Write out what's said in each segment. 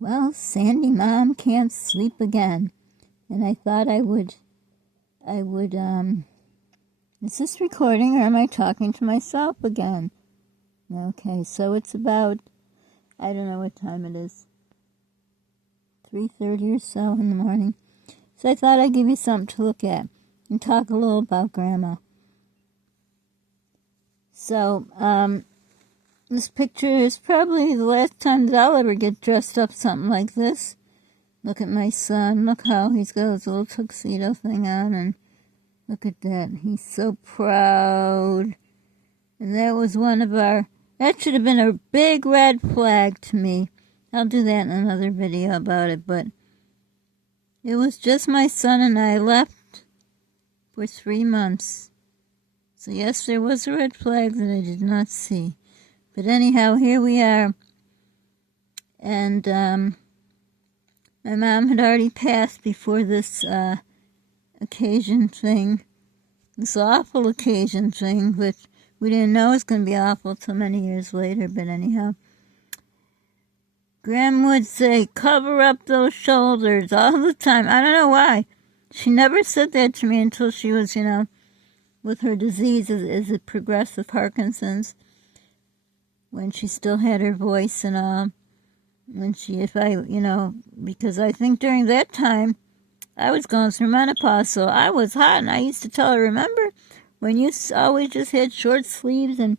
Well, Sandy Mom can't sleep again. And I thought I would, is this recording or am I talking to myself again? Okay, so it's about, I don't know what time it is, 3:30 or so in the morning. So I thought I'd give you something to look at and talk a little about Grandma. So, this picture is probably the last time that I'll ever get dressed up something like this. Look at my son. Look how he's got his little tuxedo thing on, and look at that. He's so proud. And that was one of our, that should have been a big red flag to me. I'll do that in another video about it, but it was just my son and I left for 3 months. So yes, there was a red flag that I did not see. But anyhow, here we are. And my mom had already passed before this occasion thing, this awful occasion thing, which we didn't know was going to be awful till many years later. But anyhow, Grandma would say, cover up those shoulders all the time. I don't know why. She never said that to me until she was, with her disease as it progressed with Parkinson's, when she still had her voice and all. When because I think during that time, I was going through menopause, so I was hot, and I used to tell her, remember when you always just had short sleeves and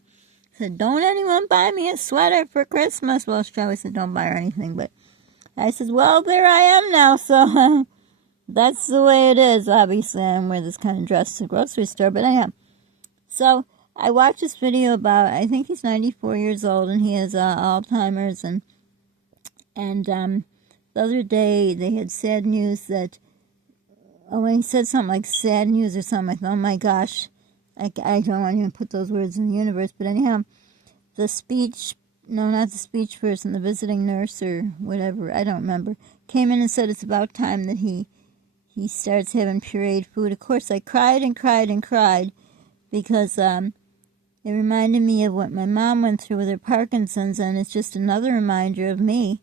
said, don't anyone buy me a sweater for Christmas? Well, she always said, don't buy her anything, but I said, well, there I am now, so that's the way it is. Obviously, I wear this kind of dress to the grocery store, but anyhow. So I watched this video about, I think he's 94 years old, and he has Alzheimer's, and the other day they had sad news that, when he said something like sad news or something, I thought, oh my gosh, I don't want to even put those words in the universe. But anyhow, not the speech person, the visiting nurse or whatever, I don't remember, came in and said it's about time that he starts having pureed food. Of course, I cried and cried and cried because it reminded me of what my mom went through with her Parkinson's, and it's just another reminder of me.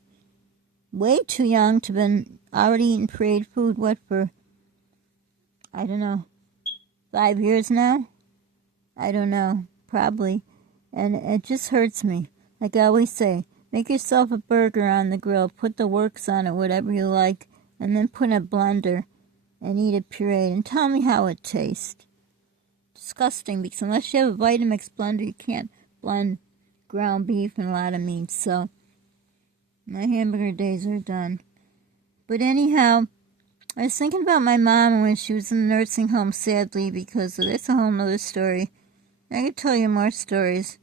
Way too young to have been already eating pureed food, what, for, I don't know, 5 years now? I don't know, probably. And it just hurts me. Like I always say, make yourself a burger on the grill, put the works on it, whatever you like, and then put in a blender and eat it pureed, and tell me how it tastes. Disgusting, because unless you have a Vitamix blender, you can't blend ground beef and a lot of meat, so my hamburger days are done. But anyhow, I was thinking about my mom when she was in the nursing home, sadly, because that's a whole nother story. I could tell you more stories.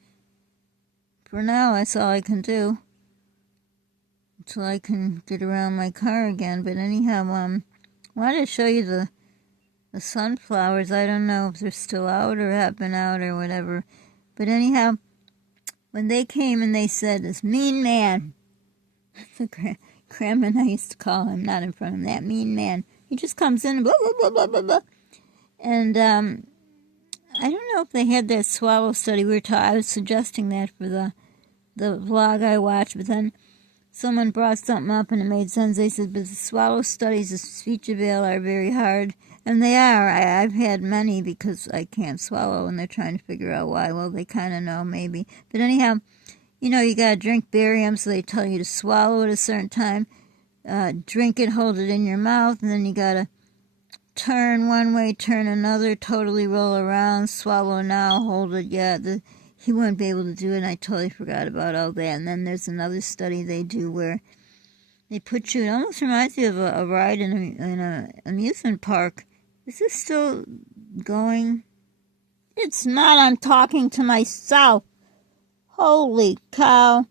For now, that's all I can do, until I can get around my car again. But anyhow, I wanted to show you the sunflowers. I don't know if they're still out or have been out or whatever. But anyhow, when they came and they said, this mean man, the Grandma and I used to call him, not in front of him, that mean man. He just comes in, blah, blah, blah, blah, blah, blah. And I don't know if they had that swallow study. I was suggesting that for the vlog I watched, but then someone brought something up and it made sense. They said, but the swallow studies of speech avail are very hard. And they are. I've had many because I can't swallow, and they're trying to figure out why. Well, they kind of know, maybe. But anyhow, you got to drink barium, so they tell you to swallow at a certain time. Drink it, hold it in your mouth, and then you got to turn one way, turn another, totally roll around, swallow now, hold it. Yeah, he wouldn't be able to do it, and I totally forgot about all that. And then there's another study they do where they put you, it almost reminds me of a ride in an amusement park. Is this still going? It's not. I'm talking to myself. Holy cow.